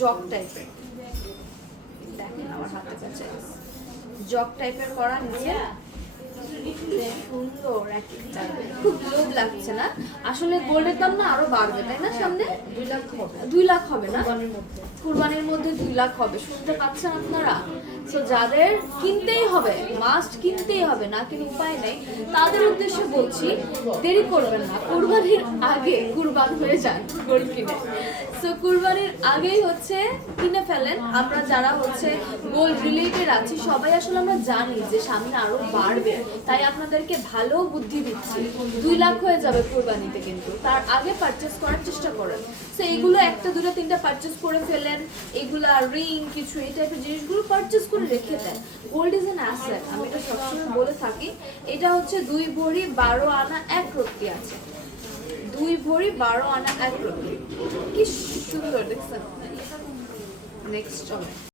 Jug টাইপের, দেখেন আমার হাতের কাছে জগ টাইপের করা নিচে সুন্দর একটা, খুব লোভ লাগছে না আসলে। গোল্ডের দাম না আরো বাড়বে তাই না, সামনে 2 লাখ হবে না, কুরবানির মধ্যে 2 লাখ হবে, শুনতে পাচ্ছেন আপনারা? সো যাদের কিনতেই হবে, মাস্ট কিনতেই হবে, না কিনে উপায় নেই, তাদের উদ্দেশ্যে বলছি দেরি করবেন না, কুরবানির আগে কুরবান হয়ে যান গোল্ড কিনে। সো কুরবানির আগেই হচ্ছে কিনে ফেলেন। আমরা যারা হচ্ছে গোল্ড রিলেটেড আছি সবাই আসলে আমরা জানি যে সামনে আরো বাড়বে, তাই আপনাদেরকে ভালো বুদ্ধি দিচ্ছি। 2 লাখ হয়ে যাবে কুরবানিতে, কিন্তু তার আগে পারচেস করার চেষ্টা করেন। সো এগুলো 1টা 2টা 3টা পারচেস করে ফেলেন, এগুলা রিং কিছু এই টাইপের জিনিসগুলো পারচেস করে রেখে দেন। গোল্ড ইজ অ্যান অ্যাসেট, আমি এটা সবসময় বলে থাকি। এটা হচ্ছে 2 ভরি 12 আনা 1 রত্তি আছে, 2 ভরি 12 আনা 1 রত্তি, কি সুন্দর দেখছেন। নেক্সট চলে।